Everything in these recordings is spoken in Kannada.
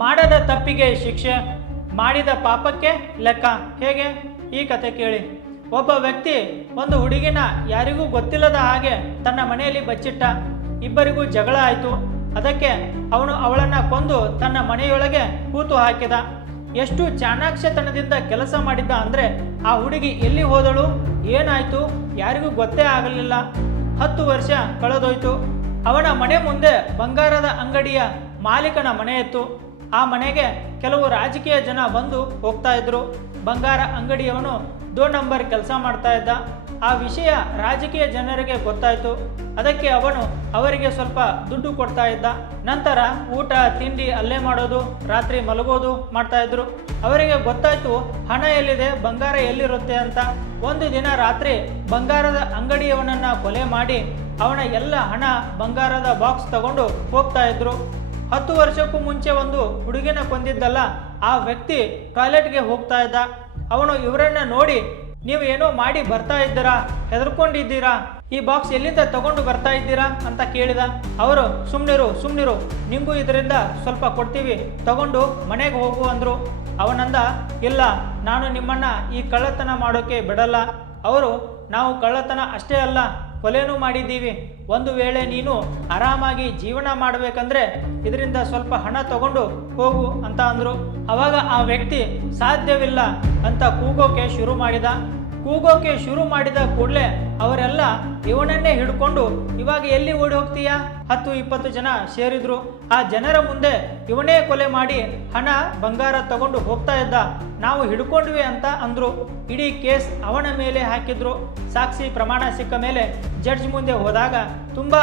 ಮಾಡದ ತಪ್ಪಿಗೆ ಶಿಕ್ಷೆ, ಮಾಡಿದ ಪಾಪಕ್ಕೆ ಲೆಕ್ಕ. ಹೇಗೆ? ಈ ಕತೆ ಕೇಳಿ. ಒಬ್ಬ ವ್ಯಕ್ತಿ ಒಂದು ಹುಡುಗಿನ ಯಾರಿಗೂ ಗೊತ್ತಿಲ್ಲದ ಹಾಗೆ ತನ್ನ ಮನೆಯಲ್ಲಿ ಬಚ್ಚಿಟ್ಟ. ಇಬ್ಬರಿಗೂ ಜಗಳ ಆಯಿತು. ಅದಕ್ಕೆ ಅವನು ಅವಳನ್ನು ಕೊಂದು ತನ್ನ ಮನೆಯೊಳಗೆ ಕೂತು ಹಾಕಿದ. ಎಷ್ಟು ಚಾಣಾಕ್ಷತನದಿಂದ ಕೆಲಸ ಮಾಡಿದ್ದ ಅಂದರೆ ಆ ಹುಡುಗಿ ಎಲ್ಲಿ ಹೋದಳು, ಏನಾಯಿತು, ಯಾರಿಗೂ ಗೊತ್ತೇ ಆಗಲಿಲ್ಲ. 10 ವರ್ಷ ಕಳೆದೋಯ್ತು. ಅವನ ಮನೆ ಮುಂದೆ ಬಂಗಾರದ ಅಂಗಡಿಯ ಮಾಲೀಕನ ಮನೆ ಇತ್ತು. ಆ ಮನೆಗೆ ಕೆಲವು ರಾಜಕೀಯ ಜನ ಬಂದು ಹೋಗ್ತಾ ಇದ್ರು. ಬಂಗಾರ ಅಂಗಡಿಯವನು 2 ನಂಬರ್ ಕೆಲಸ ಮಾಡ್ತಾ ಇದ್ದ. ಆ ವಿಷಯ ರಾಜಕೀಯ ಜನರಿಗೆ ಗೊತ್ತಾಯಿತು. ಅದಕ್ಕೆ ಅವನು ಅವರಿಗೆ ಸ್ವಲ್ಪ ದುಡ್ಡು ಕೊಡ್ತಾ ಇದ್ದ. ನಂತರ ಊಟ ತಿಂಡಿ ಅಲ್ಲೇ ಮಾಡೋದು, ರಾತ್ರಿ ಮಲಗೋದು ಮಾಡ್ತಾ ಇದ್ರು. ಅವರಿಗೆ ಗೊತ್ತಾಯ್ತು ಹಣ ಎಲ್ಲಿದೆ, ಬಂಗಾರ ಎಲ್ಲಿರುತ್ತೆ ಅಂತ. ಒಂದು ದಿನ ರಾತ್ರಿ ಬಂಗಾರದ ಅಂಗಡಿಯವನನ್ನ ಕೊಲೆ ಮಾಡಿ ಅವನ ಎಲ್ಲ ಹಣ, ಬಂಗಾರದ ಬಾಕ್ಸ್ ತಗೊಂಡು ಹೋಗ್ತಾ ಇದ್ರು. 10 ವರ್ಷಕ್ಕೂ ಮುಂಚೆ ಒಂದು ಹುಡುಗಿನ ಕೊಂದಿದ್ದಲ್ಲ ಆ ವ್ಯಕ್ತಿ ಟಾಯ್ಲೆಟ್ಗೆ ಹೋಗ್ತಾ ಇದ್ದ. ಅವನು ಇವರನ್ನ ನೋಡಿ, ನೀವು ಏನೋ ಮಾಡಿ ಬರ್ತಾ ಇದ್ದೀರಾ, ಹೆದರ್ಕೊಂಡಿದ್ದೀರಾ, ಈ ಬಾಕ್ಸ್ ಎಲ್ಲಿಂದ ತಗೊಂಡು ಬರ್ತಾ ಇದ್ದೀರಾ ಅಂತ ಕೇಳಿದ. ಅವರು ಸುಮ್ನಿರು, ನಿಮಗೂ ಇದರಿಂದ ಸ್ವಲ್ಪ ಕೊಡ್ತೀವಿ, ತಗೊಂಡು ಮನೆಗೆ ಹೋಗು ಅಂದ್ರು. ಅವನಂದ, ಇಲ್ಲ, ನಾನು ನಿಮ್ಮನ್ನ ಈ ಕಳ್ಳತನ ಮಾಡೋಕೆ ಬಿಡಲ್ಲ. ಅವರು, ನಾವು ಕಳ್ಳತನ ಅಷ್ಟೇ ಅಲ್ಲ, ಕೊಲೆನೂ ಮಾಡಿದ್ದೀವಿ. ಒಂದು ವೇಳೆ ನೀನು ಆರಾಮಾಗಿ ಜೀವನ ಮಾಡಬೇಕಂದ್ರೆ ಇದರಿಂದ ಸ್ವಲ್ಪ ಹಣ ತಗೊಂಡು ಹೋಗು ಅಂತ ಅಂದರು. ಅವಾಗ ಆ ವ್ಯಕ್ತಿ ಸಾಧ್ಯವಿಲ್ಲ ಅಂತ ಕೂಗೋಕೆ ಶುರು ಮಾಡಿದ ಕೂಡಲೇ ಅವರೆಲ್ಲ ಇವನನ್ನೇ ಹಿಡ್ಕೊಂಡು, ಇವಾಗ ಎಲ್ಲಿ ಓಡಿ ಹೋಗ್ತೀಯಾ? 10-20 ಜನ ಸೇರಿದ್ರು. ಆ ಜನರ ಮುಂದೆ ಇವನೇ ಕೊಲೆ ಮಾಡಿ ಹಣ, ಬಂಗಾರ ತಗೊಂಡು ಹೋಗ್ತಾ ಇದ್ದ, ನಾವು ಹಿಡ್ಕೊಂಡ್ವಿ ಅಂತ ಅಂದ್ರು. ಇಡೀ ಕೇಸ್ ಅವನ ಮೇಲೆ ಹಾಕಿದ್ರು. ಸಾಕ್ಷಿ ಪ್ರಮಾಣ ಸಿಕ್ಕ ಮೇಲೆ ಜಡ್ಜ್ ಮುಂದೆ ಹೋದಾಗ ತುಂಬಾ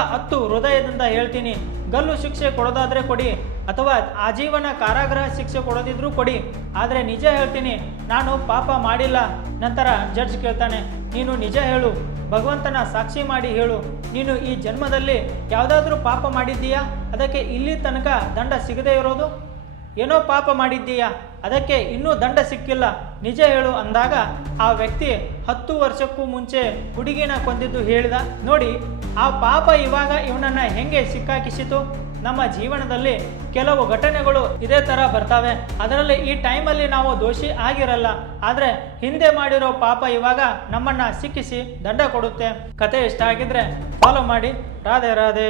ಹೃದಯದಿಂದ ಹೇಳ್ತೀನಿ, ಗಲ್ಲು ಶಿಕ್ಷೆ ಕೊಡೋದಾದ್ರೆ ಕೊಡಿ, ಅಥವಾ ಆಜೀವನ ಕಾರಾಗೃಹ ಶಿಕ್ಷೆ ಕೊಡೋದಿದ್ರು ಕೊಡಿ, ಆದರೆ ನಿಜ ಹೇಳ್ತೀನಿ, ನಾನು ಪಾಪ ಮಾಡಿಲ್ಲ. ನಂತರ ಜಡ್ಜ್ ಕೇಳ್ತಾನೆ, ನೀನು ನಿಜ ಹೇಳು, ಭಗವಂತನ ಸಾಕ್ಷಿ ಮಾಡಿ ಹೇಳು, ನೀನು ಈ ಜನ್ಮದಲ್ಲಿ ಯಾವುದಾದ್ರೂ ಪಾಪ ಮಾಡಿದ್ದೀಯಾ? ಅದಕ್ಕೆ ಇಲ್ಲಿ ತನಕ ದಂಡ ಸಿಗದೇ ಇರೋದು? ಏನೋ ಪಾಪ ಮಾಡಿದ್ದೀಯಾ, ಅದಕ್ಕೆ ಇನ್ನೂ ದಂಡ ಸಿಕ್ಕಿಲ್ಲ, ನಿಜ ಹೇಳು ಅಂದಾಗ ಆ ವ್ಯಕ್ತಿ 10 ವರ್ಷಕ್ಕೂ ಮುಂಚೆ ಹುಡುಗಿನ ಕೊಂದಿದ್ದು ಹೇಳಿದ. ನೋಡಿ, ಆ ಪಾಪ ಇವಾಗ ಇವನನ್ನ ಹೆಂಗೆ ಸಿಕ್ಕಾಕಿಸಿತು? ನಮ್ಮ ಜೀವನದಲ್ಲಿ ಕೆಲವು ಘಟನೆಗಳು ಇದೇ ಥರ ಬರ್ತವೆ. ಅದರಲ್ಲಿ ಈ ಟೈಮಲ್ಲಿ ನಾವು ದೋಷಿ ಆಗಿರಲ್ಲ, ಆದರೆ ಹಿಂದೆ ಮಾಡಿರೋ ಪಾಪ ಇವಾಗ ನಮ್ಮನ್ನ ಸಿಕ್ಕಿಸಿ ದಂಡ ಕೊಡುತ್ತೆ. ಕತೆ ಇಷ್ಟ ಆಗಿದ್ರೆ ಫಾಲೋ ಮಾಡಿ. ರಾಧೆ ರಾಧೆ.